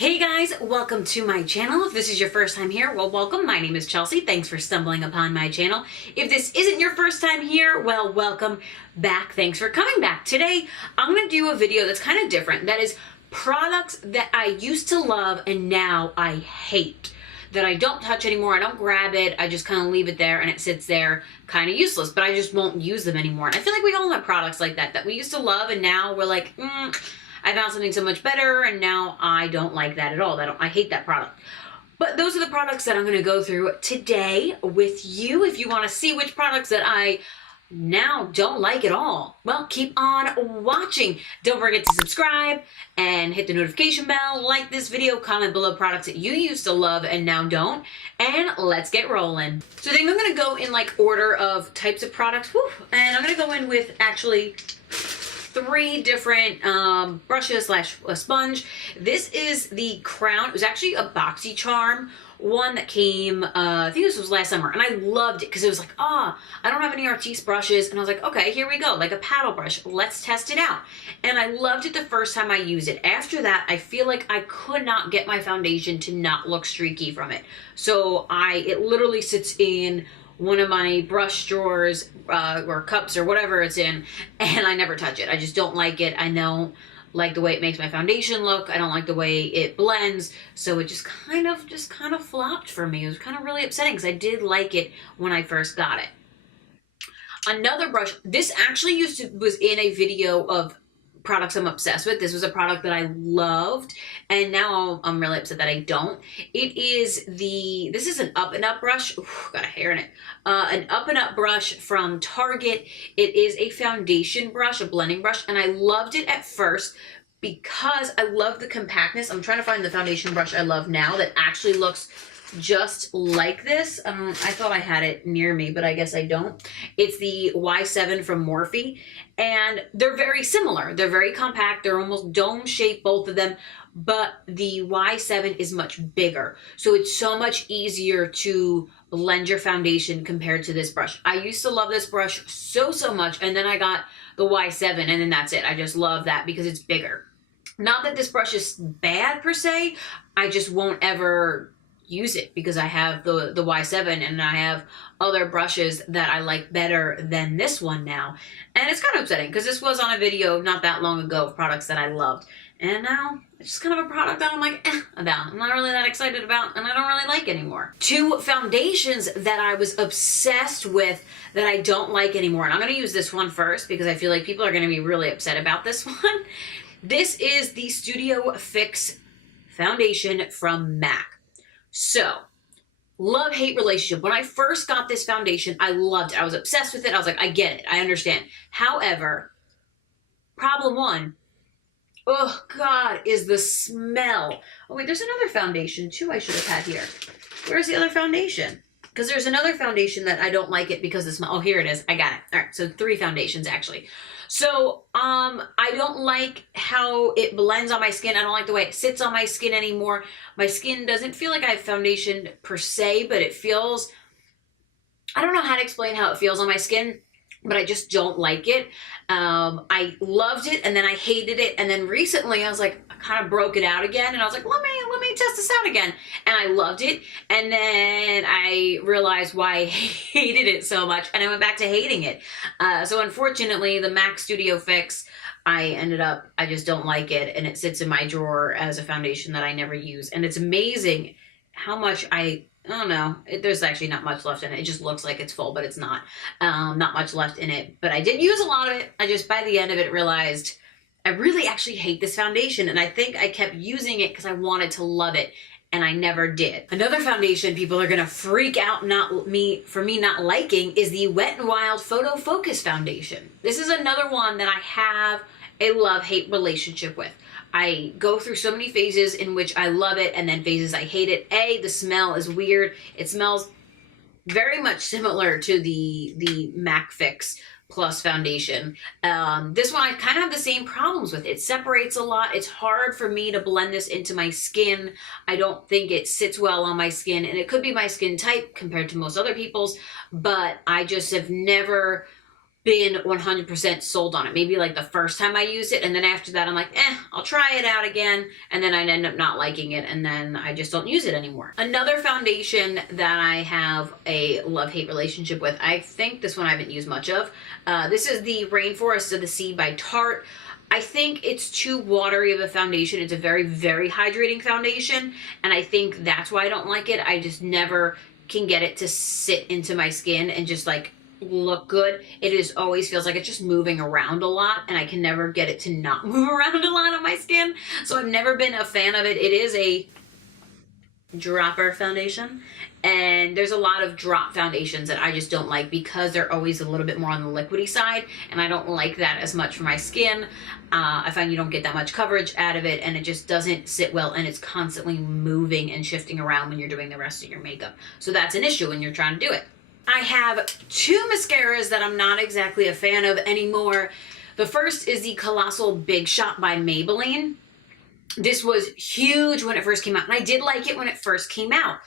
Hey guys, welcome to my channel. If this is your first time here, well, welcome. My name is Chelsea. Thanks for stumbling upon my channel. If this isn't your first time here, well, welcome back. Thanks for coming back. Today, I'm going to do a video that's kind of different. That is products that I used to love and now I hate. That I don't touch anymore. I don't grab it. I just kind of leave it there and it sits there kind of useless, but I just won't use them anymore. And I feel like we all have products like that we used to love and now we're like, I found something so much better and now I don't like that at all. I hate that product. But those are the products that I'm going to go through today with you. If you want to see which products that I now don't like at all, well, keep on watching. Don't forget to subscribe and hit the notification bell, like this video, comment below products that you used to love and now don't, and let's get rolling. So I think I'm going to go in like order of types of products. And I'm going to go in with actually 3 different brushes slash a sponge. This is the Crown. It was actually a BoxyCharm one that came, I think this was last summer, and I loved it because it was like, I don't have any Artiste brushes, and I was like, okay, here we go, like a paddle brush. Let's test it out. And I loved it the first time I used it. After that, I feel like I could not get my foundation to not look streaky from it. So it literally sits in one of my brush drawers or cups or whatever it's in, and I never touch it. I just don't like it. I don't like the way it makes my foundation look. I don't like the way it blends. So it just kind of flopped for me. It was kind of really upsetting because I did like it when I first got it. Another brush, this actually was in a video of products I'm obsessed with. This was a product that I loved, and now I'm really upset that I don't. This is an Up and Up brush. Ooh, got a hair in it. An Up and Up brush from Target. It is a foundation brush, a blending brush, and I loved it at first because I love the compactness. I'm trying to find the foundation brush I love now that actually looks just like this. I thought I had it near me, but I guess I don't. It's the Y7 from Morphe, and they're very similar. They're very compact. They're almost dome shaped, both of them, but the Y7 is much bigger. So it's so much easier to blend your foundation compared to this brush. I used to love this brush so much, and then I got the Y7, and then that's it. I just love that because it's bigger. Not that this brush is bad per se, I just won't ever use it because I have the Y7 and I have other brushes that I like better than this one now. And it's kind of upsetting because this was on a video not that long ago of products that I loved. And now it's just kind of a product that I'm like, about. I'm not really that excited about, and I don't really like anymore. 2 foundations that I was obsessed with that I don't like anymore. And I'm going to use this one first because I feel like people are going to be really upset about this one. This is the Studio Fix foundation from MAC. So, love-hate relationship. When I first got this foundation, I loved it. I was obsessed with it. I was like, I get it. I understand. However, problem 1, oh God, is the smell. Oh wait, there's another foundation too I should have had here. Where's the other foundation? Because there's another foundation that I don't like it because of the smell. Oh, here it is. I got it. All right, so 3 foundations actually. So, I don't like how it blends on my skin. I don't like the way it sits on my skin anymore. My skin doesn't feel like I have foundation per se, but it feels, I don't know how to explain how it feels on my skin, but I just don't like it. I loved it and then I hated it. And then recently I was like, I kind of broke it out again. And I was like, let me test this out again. And I loved it. And then I realized why I hated it so much. And I went back to hating it. So unfortunately, the MAC Studio Fix, I just don't like it. And it sits in my drawer as a foundation that I never use. And it's amazing how much I don't know. There's actually not much left in it. It just looks like it's full, but it's not. Not much left in it. But I did use a lot of it. I just, by the end of it, realized I really actually hate this foundation. And I think I kept using it because I wanted to love it. And I never did. Another foundation people are going to freak out for me not liking is the Wet n Wild Photo Focus Foundation. This is another one that I have a love-hate relationship with. I go through so many phases in which I love it and then phases I hate it. The smell is weird. It smells very much similar to the MAC Fix Plus foundation. This one I kind of have the same problems with. It separates a lot. It's hard for me to blend this into my skin. I don't think it sits well on my skin, and it could be my skin type compared to most other people's, but I just have never been 100% sold on it. Maybe like the first time I used it, and then after that I'm like, I'll try it out again, and then I end up not liking it, and then I just don't use it anymore. Another foundation that I have a love-hate relationship with, I think this one I haven't used much of. This is the Rainforest of the Sea by Tarte. I think it's too watery of a foundation. It's a very, very hydrating foundation, and I think that's why I don't like it. I just never can get it to sit into my skin and just like look good. It is always feels like it's just moving around a lot, and I can never get it to not move around a lot on my skin. So I've never been a fan of it. It is a dropper foundation, and there's a lot of drop foundations that I just don't like because they're always a little bit more on the liquidy side, and I don't like that as much for my skin. I find you don't get that much coverage out of it, and it just doesn't sit well, and it's constantly moving and shifting around when you're doing the rest of your makeup. So that's an issue when you're trying to do it. I have two mascaras that I'm not exactly a fan of anymore. The first is the Colossal Big Shot by Maybelline. This was huge when it first came out, and I did like it when it first came out.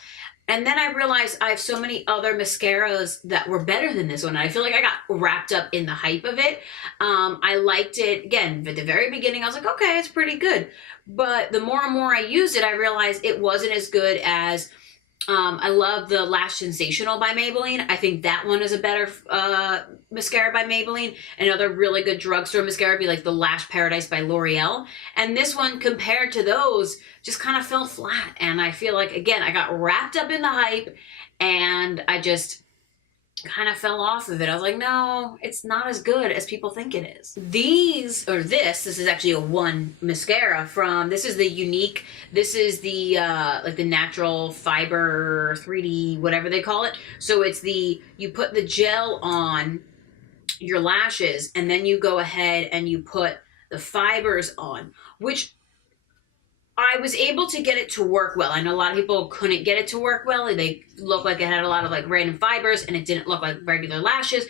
And then I realized I have so many other mascaras that were better than this one. I feel like I got wrapped up in the hype of it. I liked it, again, at the very beginning, I was like, okay, it's pretty good. But the more and more I used it, I realized it wasn't as good as I love the Lash Sensational by Maybelline. I think that one is a better mascara by Maybelline. Another really good drugstore mascara would be like the Lash Paradise by L'Oreal. And this one, compared to those, just kind of fell flat. And I feel like, again, I got wrapped up in the hype, and I just kind of fell off of it. I was like, no, it's not as good as people think it is. This is actually a one mascara from, this is the Unique, this is the, like the natural fiber 3D, whatever they call it. So it's you put the gel on your lashes, and then you go ahead and you put the fibers on, which I was able to get it to work well. I know a lot of people couldn't get it to work well. They looked like it had a lot of like random fibers, and it didn't look like regular lashes.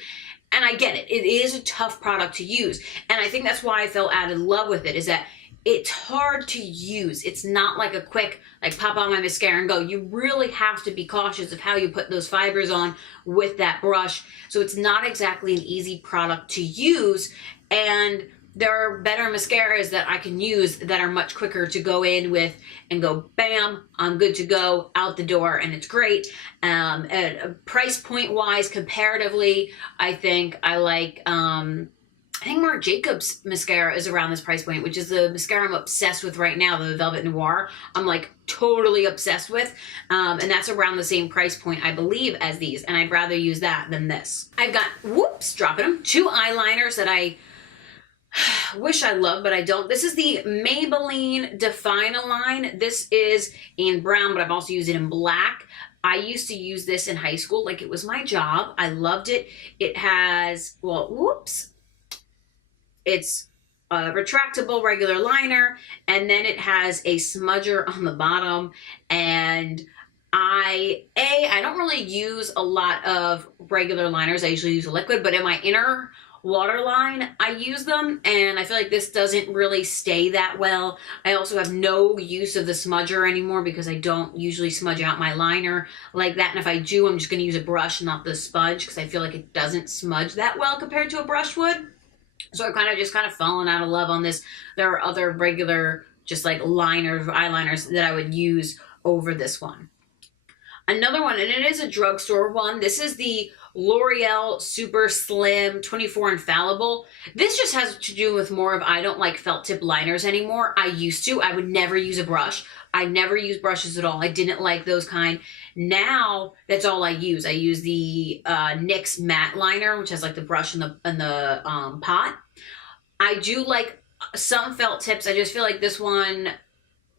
And I get it. It is a tough product to use. And I think that's why I fell out of love with it, is that it's hard to use. It's not like a quick, like pop on my mascara and go. You really have to be cautious of how you put those fibers on with that brush. So it's not exactly an easy product to use. And there are better mascaras that I can use that are much quicker to go in with and go, bam, I'm good to go, out the door, and it's great. Price point wise, comparatively, I think I like, I think Marc Jacobs mascara is around this price point, which is the mascara I'm obsessed with right now, the Velvet Noir. I'm like totally obsessed with, and that's around the same price point, I believe, as these, and I'd rather use that than this. I've got, dropping them, two eyeliners that I wish I loved, but I don't. This is the Maybelline Define-A-Line. This is in brown, but I've also used it in black. I used to use this in high school like it was my job. I loved it. It has, it's a retractable regular liner, and then it has a smudger on the bottom, and I don't really use a lot of regular liners. I usually use a liquid, but in my inner waterline, I use them, and I feel like this doesn't really stay that well. I also have no use of the smudger anymore because I don't usually smudge out my liner like that, and if I do, I'm just going to use a brush, not the sponge, because I feel like it doesn't smudge that well compared to a brush would. So I've kind of fallen out of love on this. There are other regular, just like eyeliners that I would use over this one. Another one, and it is a drugstore one. This is the L'Oreal Super Slim 24 Infallible. This just has to do with more of, I don't like felt tip liners anymore. I used to. I would never use a brush. I never use brushes at all. I didn't like those kind. Now, that's all I use. I use the NYX matte liner, which has like the brush and the pot. I do like some felt tips. I just feel like this one,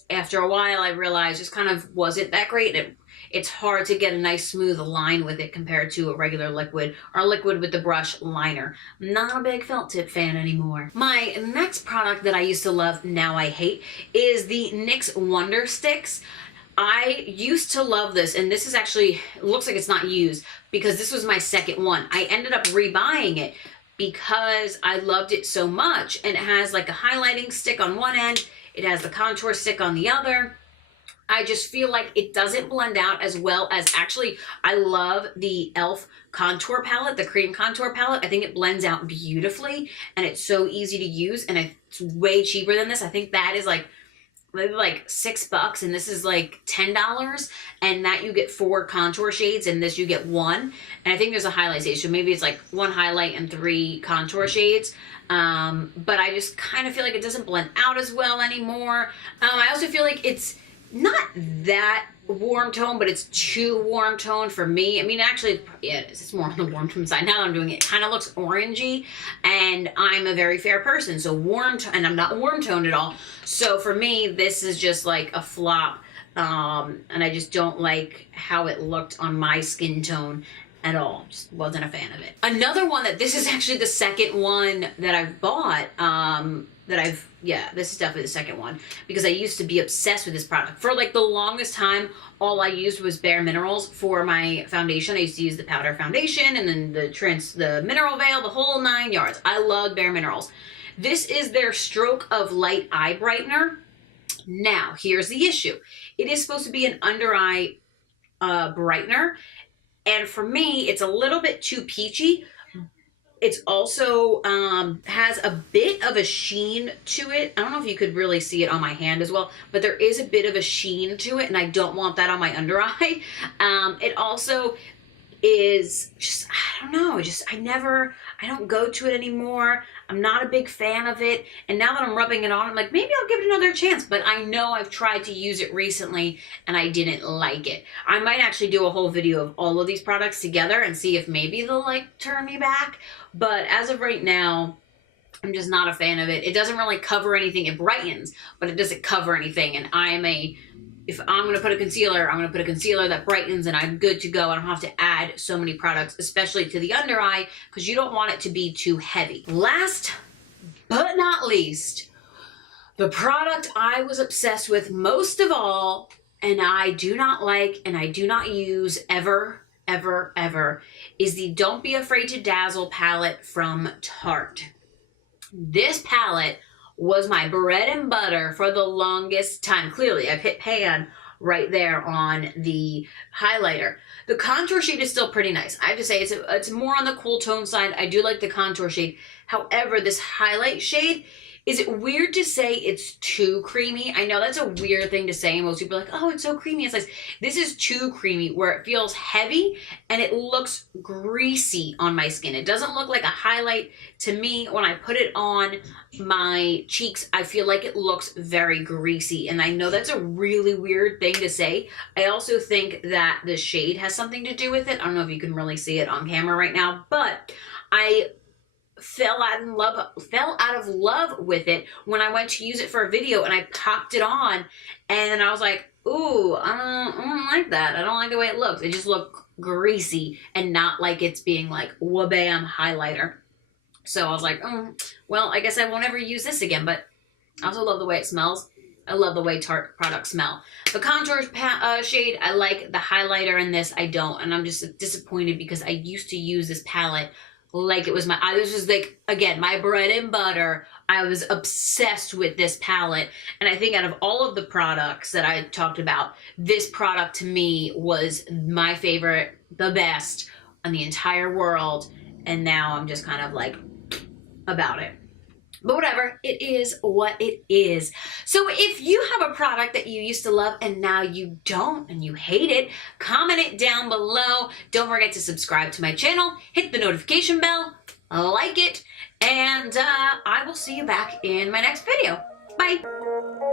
after a while, I realized just kind of wasn't that great. It's hard to get a nice smooth line with it compared to a regular liquid or a liquid with the brush liner. Not a big felt tip fan anymore. My next product that I used to love, now I hate, is the NYX Wonder Sticks. I used to love this, and this is actually, looks like it's not used because this was my second one. I ended up rebuying it because I loved it so much, and it has like a highlighting stick on one end, it has the contour stick on the other. I just feel like it doesn't blend out as well as, actually, I love the e.l.f. contour palette, the cream contour palette. I think it blends out beautifully and it's so easy to use, and it's way cheaper than this. I think that is like maybe like $6 and this is like $10, and that you get 4 contour shades and this you get 1. And I think there's a highlight stage, so maybe it's like 1 highlight and 3 contour shades. But I just kind of feel like it doesn't blend out as well anymore. I also feel like it's not that warm tone, but it's too warm tone for me. I mean, actually, yeah, it is. It's more on the warm tone side. Now that I'm doing it, it kind of looks orangey, and I'm a very fair person, so and I'm not warm toned at all. So for me, this is just like a flop, and I just don't like how it looked on my skin tone at all. Just wasn't a fan of it. Another one this is actually the second one that I've bought, this is definitely the second one, because I used to be obsessed with this product. For like the longest time, all I used was Bare Minerals for my foundation. I used to use the powder foundation and then the mineral veil, the whole 9 yards. I loved Bare Minerals. This is their Stroke of Light Eye Brightener. Now, here's the issue. It is supposed to be an under eye brightener, and for me, it's a little bit too peachy. It's also has a bit of a sheen to it. I don't know if you could really see it on my hand as well, but there is a bit of a sheen to it, and I don't want that on my under eye. It also is just, I don't know, I don't go to it anymore. I'm not a big fan of it. And now that I'm rubbing it on, I'm like, maybe I'll give it another chance. But I know I've tried to use it recently and I didn't like it. I might actually do a whole video of all of these products together and see if maybe they'll like turn me back. But as of right now, I'm just not a fan of it. It doesn't really cover anything. It brightens, but it doesn't cover anything. And if I'm going to put a concealer, I'm going to put a concealer that brightens and I'm good to go. I don't have to add so many products, especially to the under eye, because you don't want it to be too heavy. Last but not least, the product I was obsessed with most of all, and I do not like and I do not use ever, ever, ever, is the Don't Be Afraid to Dazzle palette from Tarte. This palette was my bread and butter for the longest time. Clearly, I've hit pan right there on the highlighter. The contour shade is still pretty nice. I have to say, it's more on the cool tone side. I do like the contour shade. However, this highlight shade, is it weird to say it's too creamy? I know that's a weird thing to say. Most people are like, oh, it's so creamy. It's like, this is too creamy, where it feels heavy and it looks greasy on my skin. It doesn't look like a highlight to me. When I put it on my cheeks, I feel like it looks very greasy. And I know that's a really weird thing to say. I also think that the shade has something to do with it. I don't know if you can really see it on camera right now, but I fell out of love with it when I went to use it for a video, and I popped it on and I was like, ooh, I don't like that. I don't like the way it looks. It just looked greasy and not like it's being like wha-bam highlighter. So I was like, well, I guess I won't ever use this again. But I also love the way it smells. I love the way Tarte products smell. The contour shade, I like. The highlighter in this, I don't. And I'm just disappointed because I used to use this palette like it was this was like, again, my bread and butter. I was obsessed with this palette. And I think out of all of the products that I talked about, this product to me was my favorite, the best in the entire world. And now I'm just kind of like about it. But whatever, it is what it is. So if you have a product that you used to love and now you don't and you hate it, comment it down below. Don't forget to subscribe to my channel, hit the notification bell, like it, and I will see you back in my next video. Bye.